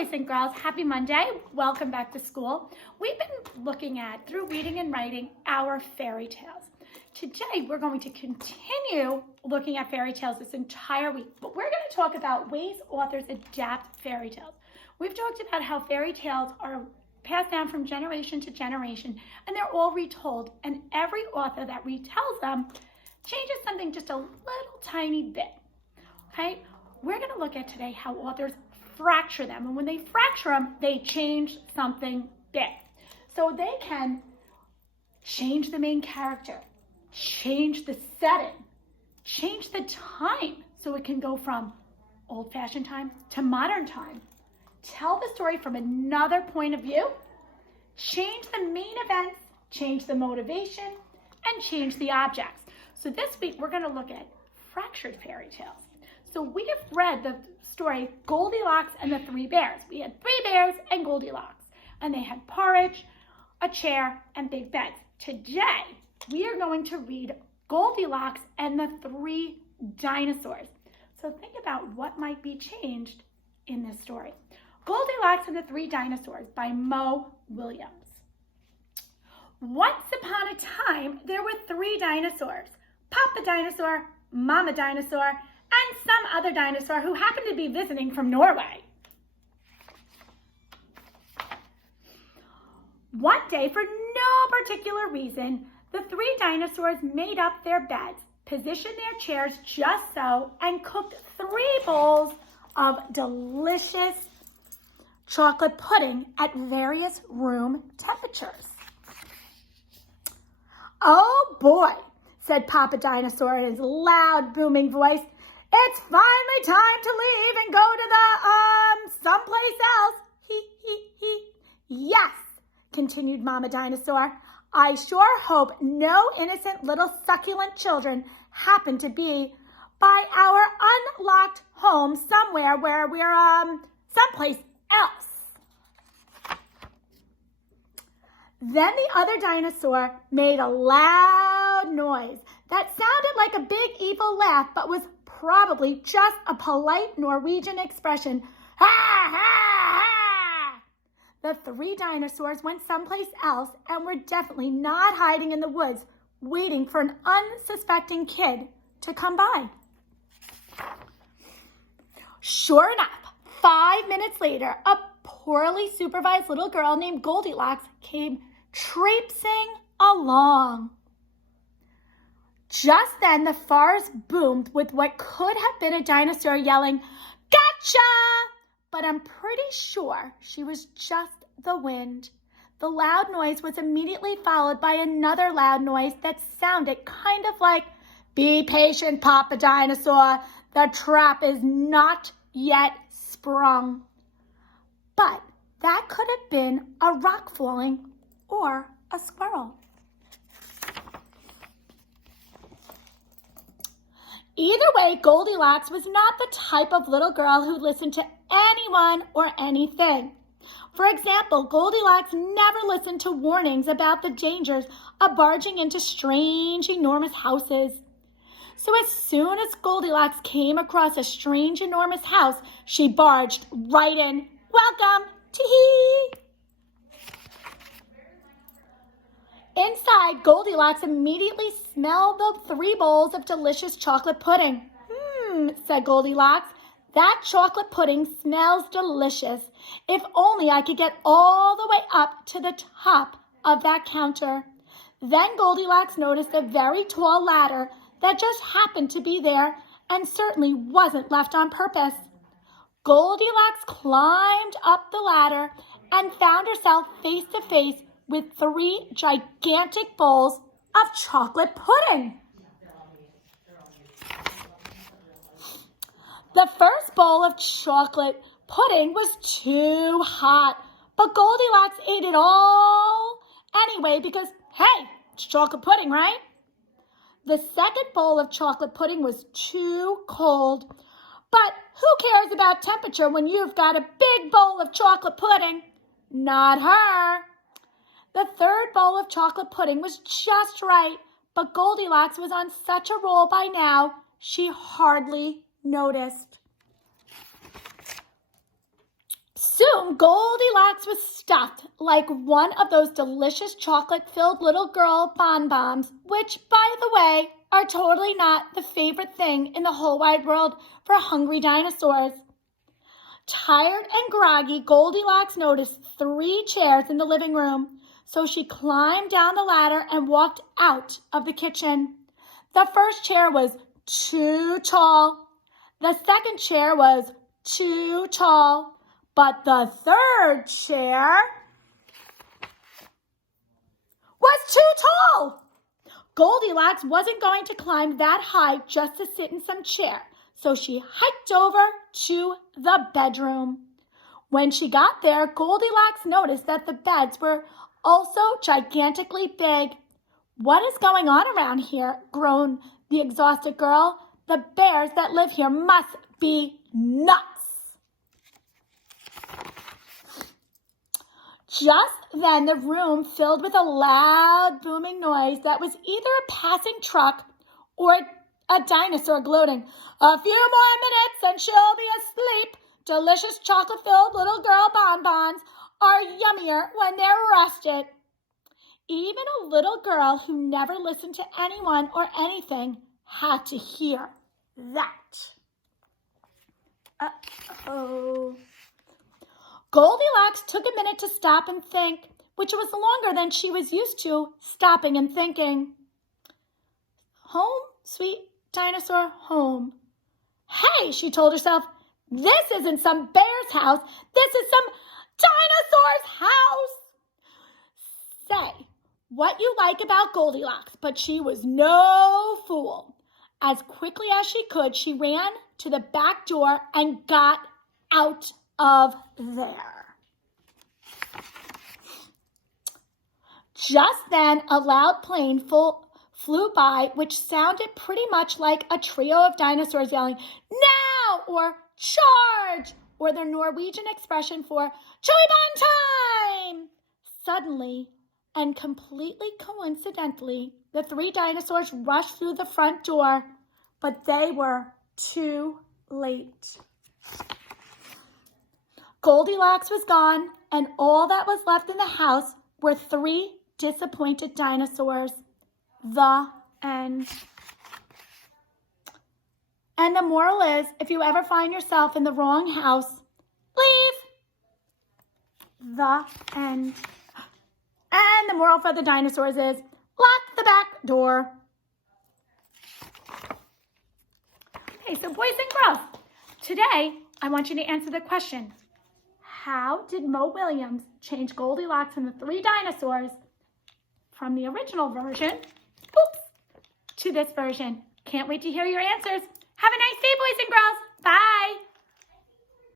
boys and girls, happy Monday. Welcome back to school. We've been looking at, through reading and writing, our fairy tales. Today, we're going to continue looking at fairy tales this entire week, but we're going to talk about ways authors adapt fairy tales. We've talked about how fairy tales are passed down from generation to generation, and they're all retold, and every author that retells them changes something just a little tiny bit, okay? We're going to look at today how authors fracture them, and when they fracture them, they change something big. So they can change the main character, change the setting, change the time, so it can go from old-fashioned time to modern time, tell the story from another point of view, change the main events, change the motivation, and change the objects. So this week, we're going to look at fractured fairy tales. So we have read the story Goldilocks and the Three Bears. We had three bears and Goldilocks, and they had porridge, a chair, and big beds. Today, we are going to read Goldilocks and the Three Dinosaurs. So think about what might be changed in this story. Goldilocks and the Three Dinosaurs by Mo Williams. Once upon a time, there were three dinosaurs. Papa Dinosaur, Mama Dinosaur, and some other dinosaur who happened to be visiting from Norway. One day, for no particular reason, the three dinosaurs made up their beds, positioned their chairs just so, and cooked 3 bowls of delicious chocolate pudding at various room temperatures. "Oh boy," said Papa Dinosaur in his loud, booming voice. "It's finally time to leave and go to the, someplace else. He. Yes," continued Mama Dinosaur. "I sure hope no innocent little succulent children happen to be by our unlocked home somewhere where we're, someplace else." Then the other dinosaur made a loud noise that sounded like a big evil laugh, but was probably just a polite Norwegian expression. Ha, ha, ha! The three dinosaurs went someplace else and were definitely not hiding in the woods, waiting for an unsuspecting kid to come by. Sure enough, 5 minutes later, a poorly supervised little girl named Goldilocks came traipsing along. Just then, the forest boomed with what could have been a dinosaur yelling, "Gotcha!" But I'm pretty sure she was just the wind. The loud noise was immediately followed by another loud noise that sounded kind of like, "Be patient, Papa Dinosaur. The trap is not yet sprung." But that could have been a rock falling or a squirrel. Either way, Goldilocks was not the type of little girl who listened to anyone or anything. For example, Goldilocks never listened to warnings about the dangers of barging into strange, enormous houses. So as soon as Goldilocks came across a strange, enormous house, she barged right in. "Welcome, tee-hee!" Inside, Goldilocks immediately smelled the 3 bowls of delicious chocolate pudding. Said Goldilocks, "that chocolate pudding smells delicious. If only I could get all the way up to the top of that counter." Then Goldilocks noticed a very tall ladder that just happened to be there and certainly wasn't left on purpose. Goldilocks climbed up the ladder and found herself face to face with 3 gigantic bowls of chocolate pudding. The first bowl of chocolate pudding was too hot, but Goldilocks ate it all anyway because, hey, it's chocolate pudding, right? The second bowl of chocolate pudding was too cold, but who cares about temperature when you've got a big bowl of chocolate pudding? Not her. The third bowl of chocolate pudding was just right, but Goldilocks was on such a roll by now, she hardly noticed. Soon, Soon Goldilocks was stuffed like one of those delicious chocolate-filled little girl bonbons, which, by the way, are totally not the favorite thing in the whole wide world for hungry dinosaurs. Tired and groggy, Goldilocks noticed 3 chairs in the living room, so she climbed down the ladder and walked out of the kitchen. The first chair was too tall. The second chair was too tall. But the third chair was too tall. Goldilocks wasn't going to climb that high just to sit in some chair, so she hiked over to the bedroom. When she got there, Goldilocks noticed that the beds were also gigantically big. "What is going on around here?" groaned the exhausted girl. "The bears that live here must be nuts." Just then, the room filled with a loud, booming noise that was either a passing truck or a dinosaur gloating. "A few more minutes and she'll be asleep. Delicious chocolate-filled little girl bonbons are yummier when they're rested." Even a little girl who never listened to anyone or anything had to hear that. Uh-oh. Goldilocks took a minute to stop and think, which was longer than she was used to stopping and thinking. Home, sweet dinosaur, home. "Hey," she told herself, "this isn't some bear's house. This is some dinosaur's house." Say what you like about Goldilocks, but she was no fool. As quickly as she could, she ran to the back door and got out of there. Just then, a loud plane flew by, which sounded pretty much like a trio of dinosaurs yelling, "Now!" or "Charge!" or their Norwegian expression for "Chili time!" Suddenly, and completely coincidentally, the 3 dinosaurs rushed through the front door, but they were too late. Goldilocks was gone, and all that was left in the house were 3 disappointed dinosaurs. The end. And the moral is, if you ever find yourself in the wrong house, leave. The end. And the moral for the dinosaurs is, lock the back door. Okay, so boys and girls, today I want you to answer the question, how did Mo Williams change Goldilocks and the 3 dinosaurs from the original version, to this version? Can't wait to hear your answers. Have a nice day, boys and girls. Bye.